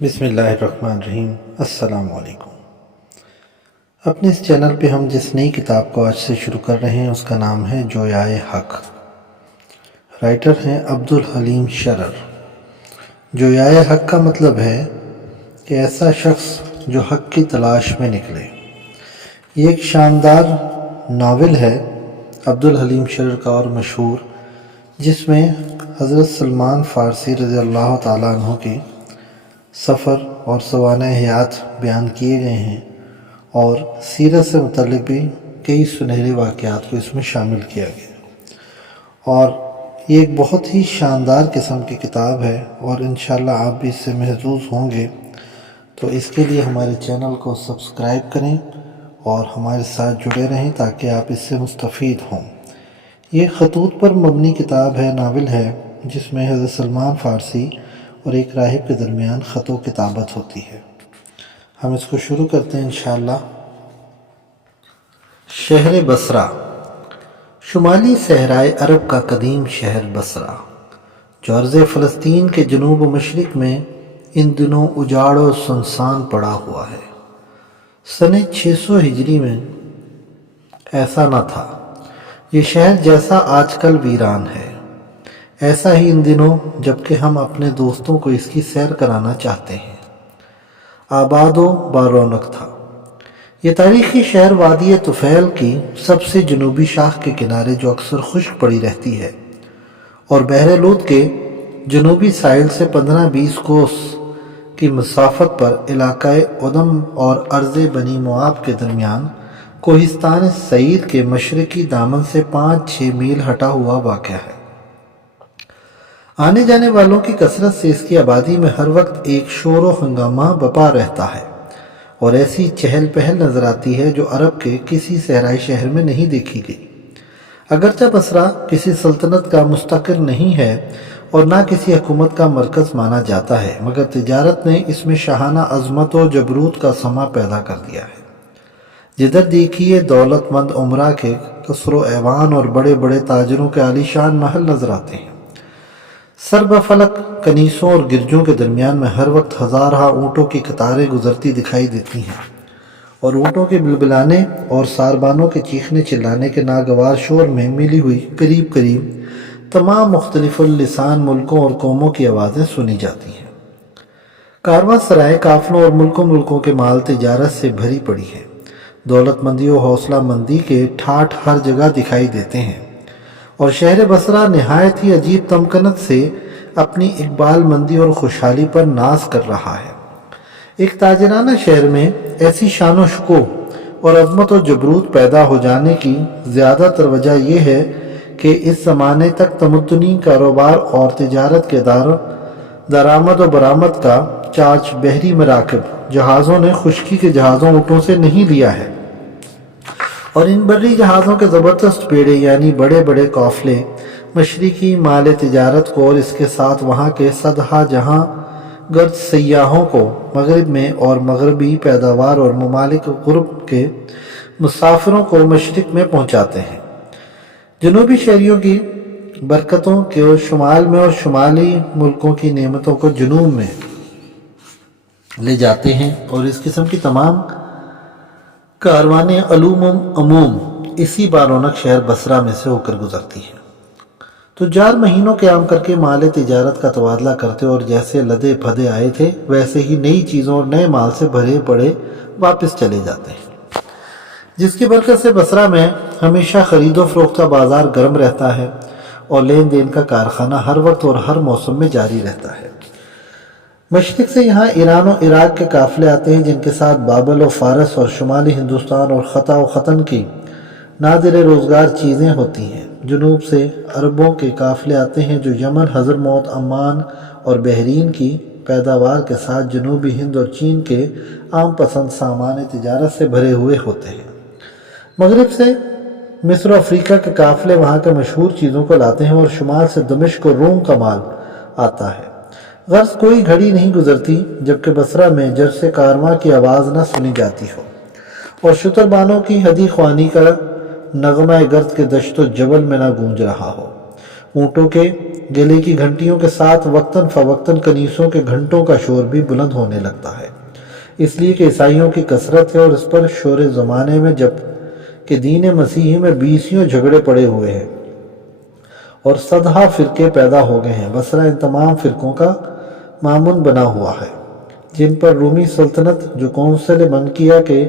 بسم اللہ الرحمن الرحیم۔ السلام علیکم۔ اپنے اس چینل پہ ہم جس نئی کتاب کو آج سے شروع کر رہے ہیں اس کا نام ہے جویائے حق۔ رائٹر ہیں عبدالحلیم شرر۔ جویائے حق کا مطلب ہے کہ ایسا شخص جو حق کی تلاش میں نکلے۔ یہ ایک شاندار ناول ہے عبدالحلیم شرر کا اور مشہور، جس میں حضرت سلمان فارسی رضی اللہ تعالیٰ عنہ کی سفر اور سوانح حیات بیان کیے گئے ہیں، اور سیرت سے متعلق بھی کئی سنہرے واقعات کو اس میں شامل کیا گیا، اور یہ ایک بہت ہی شاندار قسم کی کتاب ہے، اور انشاءاللہ آپ بھی اس سے محظوظ ہوں گے۔ تو اس کے لیے ہمارے چینل کو سبسکرائب کریں اور ہمارے ساتھ جڑے رہیں تاکہ آپ اس سے مستفید ہوں۔ یہ خطوط پر مبنی کتاب ہے، ناول ہے، جس میں حضرت سلمان فارسی اور ایک راہب کے درمیان خط و کتابت ہوتی ہے۔ ہم اس کو شروع کرتے ہیں انشاءاللہ۔ شہر بصرہ۔ شمالی صحرائے عرب کا قدیم شہر بصرہ، جو ارض فلسطین کے جنوب و مشرق میں ان دنوں اجاڑ و سنسان پڑا ہوا ہے۔ سنہ 600 ہجری میں ایسا نہ تھا۔ یہ شہر جیسا آج کل ویران ہے، ایسا ہی ان دنوں جبکہ ہم اپنے دوستوں کو اس کی سیر کرانا چاہتے ہیں۔ آباد و بارونق تھا۔ یہ تاریخی شہر وادی طفیل کی سب سے جنوبی شاخ کے کنارے، جو اکثر خشک پڑی رہتی ہے، اور بحر لوط کے جنوبی ساحل سے 15-20 کوس کی مسافت پر علاقہ ادم اور ارض بنی مواب کے درمیان کوہستان سعیر کے مشرقی دامن سے 5-6 میل ہٹا ہوا واقع ہے۔ آنے جانے والوں کی کثرت سے اس کی آبادی میں ہر وقت ایک شور و ہنگامہ بپا رہتا ہے، اور ایسی چہل پہل نظر آتی ہے جو عرب کے کسی صحرائی شہر میں نہیں دیکھی گئی۔ اگرچہ بصرہ کسی سلطنت کا مستقر نہیں ہے اور نہ کسی حکومت کا مرکز مانا جاتا ہے، مگر تجارت نے اس میں شاہانہ عظمت و جبروت کا سما پیدا کر دیا ہے۔ جدھر دیکھیے دولت مند عمرا کے قصر و ایوان اور بڑے بڑے تاجروں کے عالیشان محل نظر آتے ہیں۔ سر بفلک کنیسوں اور گرجوں کے درمیان میں ہر وقت ہزارہ اونٹوں کی قطاریں گزرتی دکھائی دیتی ہیں، اور اونٹوں کے بلبلانے اور ساربانوں کے چیخنے چلانے کے ناگوار شور میں ملی ہوئی قریب قریب تمام مختلف اللسان ملکوں اور قوموں کی آوازیں سنی جاتی ہیں۔ کارواں سرائے قافلوں اور ملکوں کے مال تجارت سے بھری پڑی ہے۔ دولت مندی و حوصلہ مندی کے ٹھاٹھ ہر جگہ دکھائی دیتے ہیں، اور شہر بصرہ نہایت ہی عجیب تمکنت سے اپنی اقبال مندی اور خوشحالی پر ناز کر رہا ہے۔ ایک تاجرانہ شہر میں ایسی شان و شکوہ اور عظمت و جبروت پیدا ہو جانے کی زیادہ تر وجہ یہ ہے کہ اس زمانے تک تمدنی کاروبار اور تجارت کے درآمد و برآمد کا چارج بحری مراکب جہازوں نے خشکی کے جہازوں اونٹوں سے نہیں لیا ہے، اور ان بری جہازوں کے زبردست بیڑے یعنی بڑے بڑے قافلے مشرقی مال تجارت کو اور اس کے ساتھ وہاں کے صدہا جہاں گرد سیاحوں کو مغرب میں اور مغربی پیداوار اور ممالک غرب کے مسافروں کو مشرق میں پہنچاتے ہیں۔ جنوبی شہریوں کی برکتوں کے شمال میں اور شمالی ملکوں کی نعمتوں کو جنوب میں لے جاتے ہیں، اور اس قسم کی تمام کاروانے علوم و عموم اسی بارونق شہر بصرہ میں سے ہو کر گزرتی ہیں۔ تجار مہینوں قیام کر کے مال تجارت کا تبادلہ کرتے، اور جیسے لدے پھدے آئے تھے ویسے ہی نئی چیزوں اور نئے مال سے بھرے پڑے واپس چلے جاتے ہیں، جس کی برکت سے بصرہ میں ہمیشہ خرید و فروخت کا بازار گرم رہتا ہے، اور لین دین کا کارخانہ ہر وقت اور ہر موسم میں جاری رہتا ہے۔ مشرق سے یہاں ایران و عراق کے قافلے آتے ہیں، جن کے ساتھ بابل و فارس اور شمالی ہندوستان اور خطا و ختن کی نادر روزگار چیزیں ہوتی ہیں۔ جنوب سے عربوں کے قافلے آتے ہیں، جو یمن، حضرموت، عمان اور بحرین کی پیداوار کے ساتھ جنوبی ہند اور چین کے عام پسند سامان تجارت سے بھرے ہوئے ہوتے ہیں۔ مغرب سے مصر و افریقہ کے قافلے وہاں کے مشہور چیزوں کو لاتے ہیں، اور شمال سے دمشق و روم کا مال آتا ہے۔ غرض کوئی گھڑی نہیں گزرتی جبکہ بصرہ میں جرس کارواں کی آواز نہ سنی جاتی ہو، اور شتربانوں کی ہدی خوانی کا نغمہ گرد کے دشت و جبل میں نہ گونج رہا ہو، اونٹوں کے گلے کی گھنٹیوں کے ساتھ وقتاً فوقتاً کنیسوں کے گھنٹوں کا شور بھی بلند ہونے لگتا ہے، اس لیے کہ عیسائیوں کی کثرت ہے اور اس پر شور زمانے میں، جب کہ دین مسیحی میں 20 جھگڑے پڑے ہوئے ہیں اور صدہا فرقے پیدا ہو گئے ہیں۔ بصرہ ان تمام فرقوں کا مامون بنا ہوا ہے، جن پر رومی سلطنت، جو کونسل منقیہ کے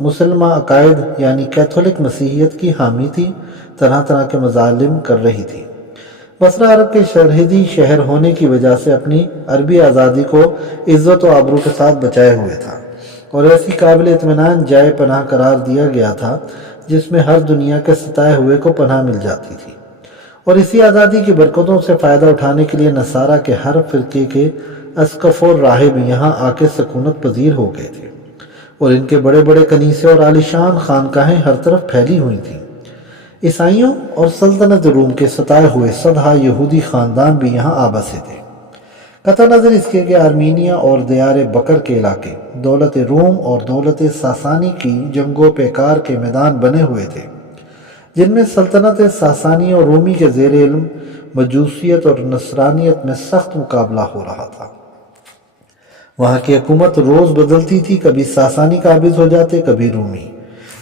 مسلمہ عقائد یعنی کیتھولک مسیحیت کی حامی تھی، طرح طرح کے مظالم کر رہی تھی۔ بصرہ عرب کے سرحدی شہر ہونے کی وجہ سے اپنی عربی آزادی کو عزت و آبرو کے ساتھ بچائے ہوئے تھا، اور ایسی قابل اطمینان جائے پناہ قرار دیا گیا تھا جس میں ہر دنیا کے ستائے ہوئے کو پناہ مل جاتی تھی۔ اور اسی آزادی کی برکتوں سے فائدہ اٹھانے کے لیے نصارہ کے ہر فرقے کے اسقف اور راہب یہاں آ کے سکونت پذیر ہو گئے تھے، اور ان کے بڑے بڑے کنیسے اور عالیشان خانقاہیں ہر طرف پھیلی ہوئی تھیں۔ عیسائیوں اور سلطنت روم کے ستائے ہوئے صدہا یہودی خاندان بھی یہاں آ بسے تھے، قطع نظر اس کے کہ آرمینیا اور دیار بکر کے علاقے دولت روم اور دولت ساسانی کی جنگ و پیکار کے میدان بنے ہوئے تھے، جن میں سلطنت ساسانی اور رومی کے زیر علم مجوسیت اور نصرانیت میں سخت مقابلہ ہو رہا تھا۔ وہاں کی حکومت روز بدلتی تھی، کبھی ساسانی قابض ہو جاتے، کبھی رومی،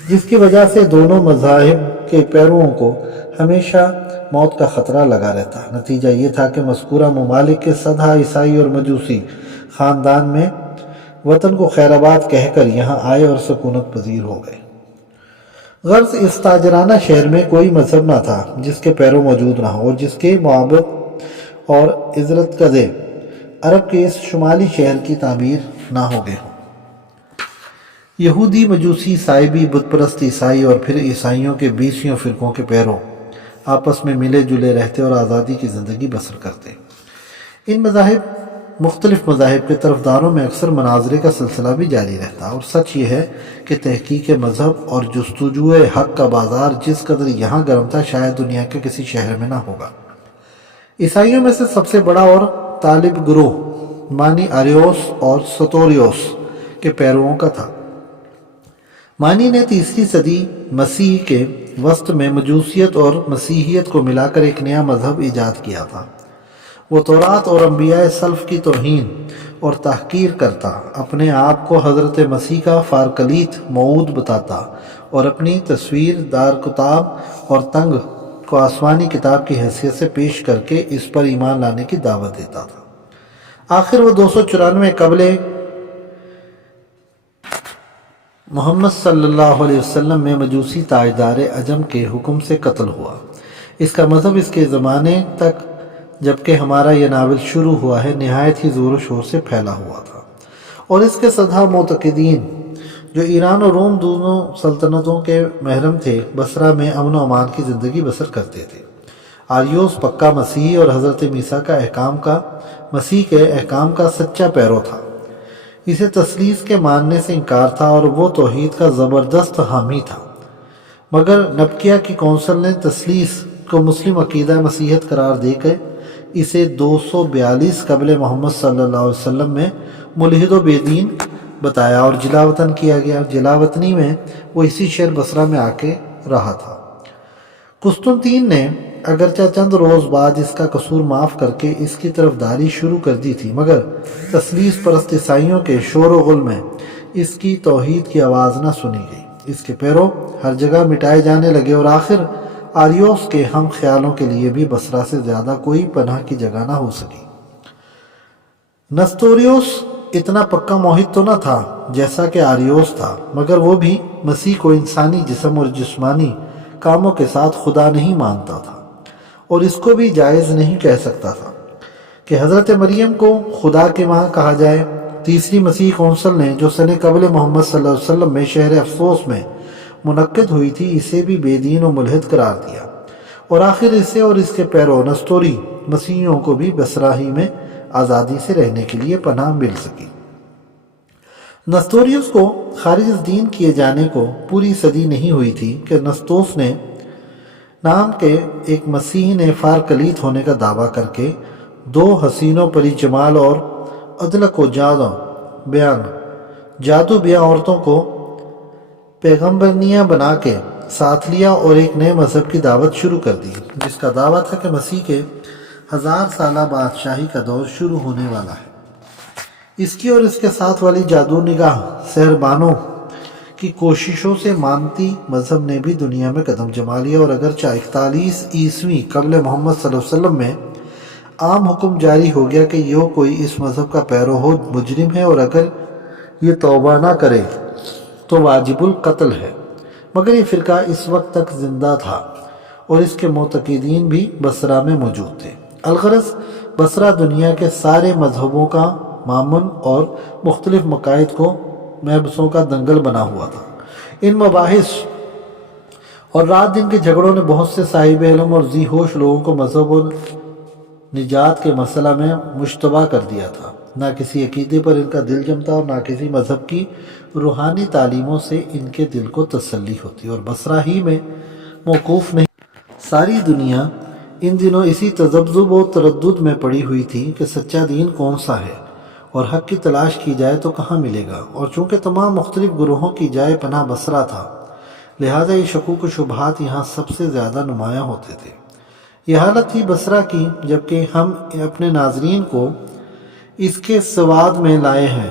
جس کی وجہ سے دونوں مذاہب کے پیرووں کو ہمیشہ موت کا خطرہ لگا رہتا۔ نتیجہ یہ تھا کہ مذکورہ ممالک کے صدہا عیسائی اور مجوسی خاندان میں وطن کو خیر آباد کہہ کر یہاں آئے اور سکونت پذیر ہو گئے۔ غرض اس تاجرانہ شہر میں کوئی مذہب نہ تھا جس کے پیرو موجود نہ ہو اور جس کے معبد اور عزت کدے عرب کے اس شمالی شہر کی تعمیر نہ ہو گئے ہوں۔ یہودی، مجوسی، سائبی، بت پرست عیسائی اور پھر عیسائیوں کے 20 فرقوں کے پیرو آپس میں ملے جلے رہتے اور آزادی کی زندگی بسر کرتے۔ ان مختلف مذاہب کے طرفداروں میں اکثر مناظرے کا سلسلہ بھی جاری رہتا، اور سچ یہ ہے کہ تحقیق مذہب اور جستجو حق کا بازار جس قدر یہاں گرم تھا شاید دنیا کے کسی شہر میں نہ ہوگا۔ عیسائیوں میں سے سب سے بڑا اور طالب گروہ مانی آریوس اور ستوریوس کے پیرووں کا تھا۔ مانی نے 3 صدی مسیح کے وسط میں مجوسیت اور مسیحیت کو ملا کر ایک نیا مذہب ایجاد کیا تھا۔ وہ تورات اور انبیاء سلف کی توہین اور تحقیر کرتا، اپنے آپ کو حضرت مسیح کا فارکلیت موعود بتاتا اور اپنی تصویر دار کتاب اور تنگ کو آسمانی کتاب کی حیثیت سے پیش کر کے اس پر ایمان لانے کی دعوت دیتا تھا۔ آخر وہ 294 قبل محمد صلی اللہ علیہ وسلم میں مجوسی تاجدار عجم کے حکم سے قتل ہوا۔ اس کا مذہب اس کے زمانے تک جبکہ ہمارا یہ ناول شروع ہوا ہے نہایت ہی زور و شور سے پھیلا ہوا تھا، اور اس کے صدہا معتقدین جو ایران اور روم دونوں سلطنتوں کے محرم تھے بصرہ میں امن و امان کی زندگی بسر کرتے تھے۔ آریوس پکا مسیحی اور حضرت مسیح کے احکام کا سچا پیرو تھا۔ اسے تثلیث کے ماننے سے انکار تھا اور وہ توحید کا زبردست حامی تھا، مگر نبقیہ کی کونسل نے تثلیث کو مسلم عقیدہ مسیحیت قرار دے کے اسے 242 قبل محمد صلی اللہ علیہ وسلم میں ملحد و بے دین بتایا اور جلا وطن کیا گیا۔ جلا وطنی میں وہ اسی شہر بصرہ میں آ کے رہا تھا۔ قسطنطین نے اگرچہ چند روز بعد اس کا قصور معاف کر کے اس کی طرفداری شروع کر دی تھی، مگر تثلیث پرست عیسائیوں کے شور و غل میں اس کی توحید کی آواز نہ سنی گئی۔ اس کے پیرو ہر جگہ مٹائے جانے لگے اور آخر آریوس کے ہم خیالوں کے لیے بھی بصرہ سے زیادہ کوئی پناہ کی جگہ نہ ہو سکی۔ نستوریوس اتنا پکا موحد تو نہ تھا جیسا کہ آریوس تھا، مگر وہ بھی مسیح کو انسانی جسم اور جسمانی کاموں کے ساتھ خدا نہیں مانتا تھا، اور اس کو بھی جائز نہیں کہہ سکتا تھا کہ حضرت مریم کو خدا کی ماں کہا جائے۔ تیسری مسیح کونسل نے جو سن قبل محمد صلی اللہ علیہ وسلم میں شہر افسوس میں منعقد ہوئی تھی اسے بھی بے دین و ملحد قرار دیا، اور آخر اسے اور اس کے پیرو نستوری مسیحیوں کو بھی بصرہ ہی میں آزادی سے رہنے کے لیے پناہ مل سکی۔ نستوریوس کو خارج از دین کیے جانے کو پوری صدی نہیں ہوئی تھی کہ نستوس نے نام کے ایک مسیحی نے فارکلیت ہونے کا دعویٰ کر کے 2 حسین و پری جمال اور ادلک و جادو بیاں عورتوں کو پیغمبرنیاں بنا کے ساتھ لیا اور ایک نئے مذہب کی دعوت شروع کر دی، جس کا دعویٰ تھا کہ مسیح کے 1000 سالہ بادشاہی کا دور شروع ہونے والا ہے۔ اس کی اور اس کے ساتھ والی جادو نگاہ سحربانوں کی کوششوں سے مانتی مذہب نے بھی دنیا میں قدم جما لیا، اور اگرچہ 41 عیسوی قبل محمد صلی اللہ علیہ وسلم میں عام حکم جاری ہو گیا کہ جو کوئی اس مذہب کا پیرو ہو مجرم ہے، اور اگر یہ توبہ نہ کرے تو واجب القتل ہے، مگر یہ فرقہ اس وقت تک زندہ تھا اور اس کے معتقدین بھی بصرہ میں موجود تھے۔ الغرض بصرہ دنیا کے سارے مذہبوں کا مامن اور مختلف مقاصد کو محبسوں کا دنگل بنا ہوا تھا۔ ان مباحث اور رات دن کے جھگڑوں نے بہت سے صاحب علم اور ذی ہوش لوگوں کو مذہب اور نجات کے مسئلہ میں مشتبہ کر دیا تھا۔ نہ کسی عقیدے پر ان کا دل جمتا اور نہ کسی مذہب کی روحانی تعلیموں سے ان کے دل کو تسلی ہوتی، اور بصرہ ہی میں موقوف نہیں، ساری دنیا ان دنوں اسی تذبذب و تردد میں پڑی ہوئی تھی کہ سچا دین کون سا ہے اور حق کی تلاش کی جائے تو کہاں ملے گا۔ اور چونکہ تمام مختلف گروہوں کی جائے پناہ بصرہ تھا، لہٰذا یہ شکوک و شبہات یہاں سب سے زیادہ نمایاں ہوتے تھے۔ یہ حالت تھی بصرہ کی، جبکہ ہم اپنے ناظرین کو اس کے سواد میں لائے ہیں۔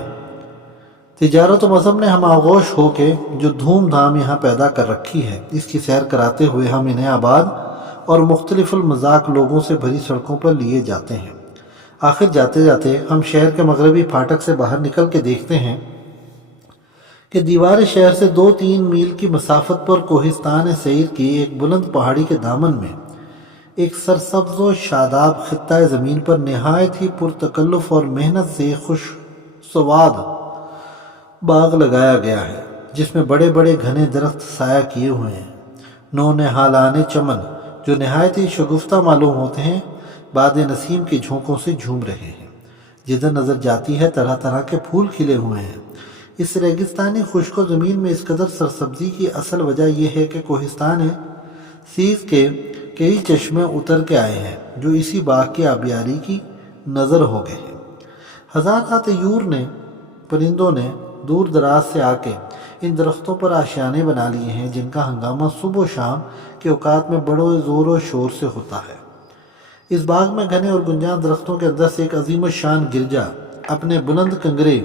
تجارت و مذہب نے ہم آغوش ہو کے جو دھوم دھام یہاں پیدا کر رکھی ہے، اس کی سیر کراتے ہوئے ہم انہیں آباد اور مختلف المذاق لوگوں سے بھری سڑکوں پر لیے جاتے ہیں۔ آخر جاتے جاتے ہم شہر کے مغربی پھاٹک سے باہر نکل کے دیکھتے ہیں کہ دیوار شہر سے 2-3 میل کی مسافت پر کوہستان سیر کی ایک بلند پہاڑی کے دامن میں ایک سرسبز و شاداب خطہ زمین پر نہایت ہی پرتکلف اور محنت سے خوش سواد باغ لگایا گیا ہے، جس میں بڑے بڑے گھنے درخت سایہ کیے ہوئے ہیں۔ نو نہالان چمن جو نہایت ہی شگفتہ معلوم ہوتے ہیں، باد نسیم کے جھونکوں سے جھوم رہے ہیں۔ جدھر نظر جاتی ہے طرح طرح کے پھول کھلے ہوئے ہیں۔ اس ریگستانی خشک و زمین میں اس قدر سرسبزی کی اصل وجہ یہ ہے کہ کوہستان سیز کے کئی چشمے اتر کے آئے ہیں، جو اسی باغ کی آبیاری کی نظر ہو گئے ہیں۔ ہزارہ طیور نے، پرندوں نے دور دراز سے آ کے ان درختوں پر آشیانے بنا لیے ہیں، جن کا ہنگامہ صبح و شام کے اوقات میں بڑے زور و شور سے ہوتا ہے۔ اس باغ میں گھنے اور گنجان درختوں کے اندر سے ایک عظیم الشان گرجا اپنے بلند کنگرے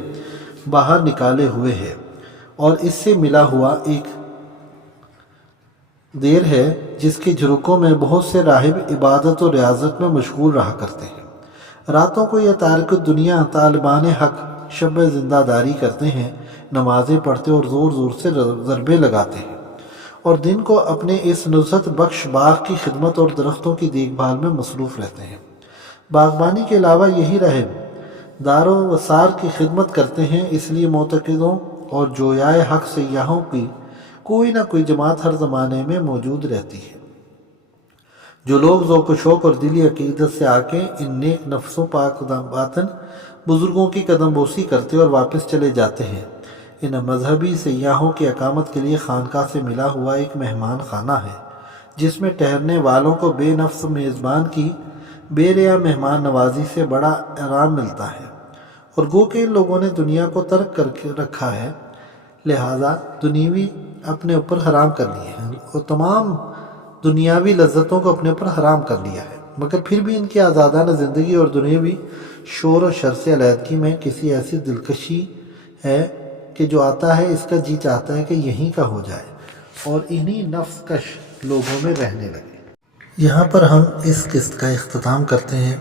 باہر نکالے ہوئے ہے، اور اس سے ملا ہوا ایک دیر ہے جس کے جھروکوں میں بہت سے راہب عبادت و ریاضت میں مشغول رہا کرتے ہیں۔ راتوں کو یہ تارک الدنیا طالبان حق شب زندہ داری کرتے ہیں، نمازیں پڑھتے اور زور زور سے ضربے لگاتے ہیں، اور دن کو اپنے اس نزہت بخش باغ کی خدمت اور درختوں کی دیکھ بھال میں مصروف رہتے ہیں۔ باغبانی کے علاوہ یہی راہب دار و وسار کی خدمت کرتے ہیں، اس لیے معتقدوں اور جویائے حق سیاحوں کی کوئی نہ کوئی جماعت ہر زمانے میں موجود رہتی ہے، جو لوگ ذوق و شوق اور دلی عقیدت سے آ کے ان نیک نفسوں پاک باطن بزرگوں کی قدم بوسی کرتے اور واپس چلے جاتے ہیں۔ ان مذہبی سیاحوں کی اقامت کے لیے خانقاہ سے ملا ہوا ایک مہمان خانہ ہے، جس میں ٹہرنے والوں کو بے نفس میزبان کی بے ریا مہمان نوازی سے بڑا آرام ملتا ہے، اور گو کہ ان لوگوں نے دنیا کو ترک کر کے رکھا ہے، لہٰذا دنیاوی اپنے اوپر حرام کر لیے ہیں، اور تمام دنیاوی لذتوں کو اپنے اوپر حرام کر لیا ہے، مگر پھر بھی ان کی آزادانہ زندگی اور دنیاوی شور و شر سے علیحدگی میں کسی ایسی دلکشی ہے کہ جو آتا ہے اس کا جی چاہتا ہے کہ یہیں کا ہو جائے اور انہی نفس کش لوگوں میں رہنے لگے۔ یہاں پر ہم اس قسط کا اختتام کرتے ہیں۔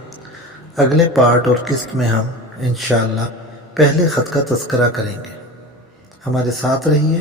اگلے پارٹ اور قسط میں ہم انشاءاللہ پہلے خط کا تذکرہ کریں گے۔ ہمارے ساتھ رہیے۔